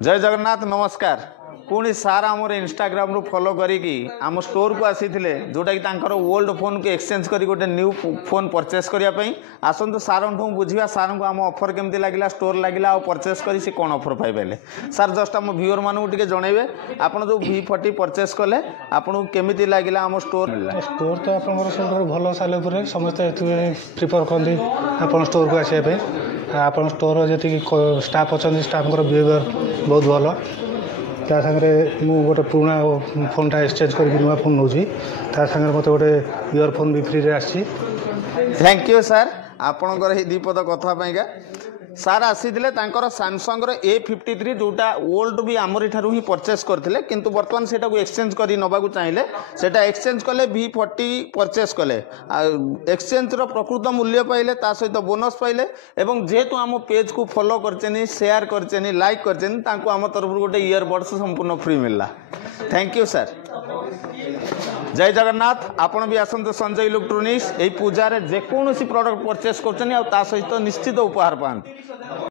जय जगन्नाथ नमस्कार। पुणी सार आमर इंस्टाग्राम रु फॉलो करी आम स्टोर को आसी जोटा कि तांकर ओल्ड फोन को एक्सचेंज करी गोटे न्यू फोन परचेस करने आसतु सार बुझा सार को आम ऑफर केमती लगे स्टोर लगे आ परचेस करी से कौन ऑफर पाइबे सार जस्ट आम व्यूअर मानू जनइबे आप जो V40 परचेस कले आपको केमी लगे आम स्टोर स्टोर तो आप भल सारे समस्त प्रिफर करते आप स्टोर को आसपे आप स्टोर जी स्टाफ अच्छा स्टाफ बिहेवियर बहुत भल ता सागरे मु गोटे पुराना फोनटा एक्सचेंज करके नुआ फोन नौची ता सागरे मते गोटे इयरफोन भी फ्री रे आसी। थैंक यू सर आपणकर ही दीपद कथा पाइका सार आसी सैमसंग A53 जोटा ओल्ड भी आमरी ठारू ही परचेस करते किंतु बर्तमान से एक्सचेंज कर नवा चाहिए सेटा एक्सचेंज कले V40 परचेस कले एक्सचेंज रो प्रकृत मूल्य पाइले ता सहित बोनस पाइले एवं जेहेतु आम पेज को फॉलो करचेनी शेयर करचेनी लाइक करचेनी तांको आम तरफ गोटे ईयरबड्स संपूर्ण फ्री मिलला। Thank you sir. जय जगन्नाथ। आपण भी आसंत संजय इलेक्ट्रोनिक्स यही पूजा रे जेकोसी प्रोडक्ट परचेस करचनी आ ता सहित निश्चित उपहार पाते।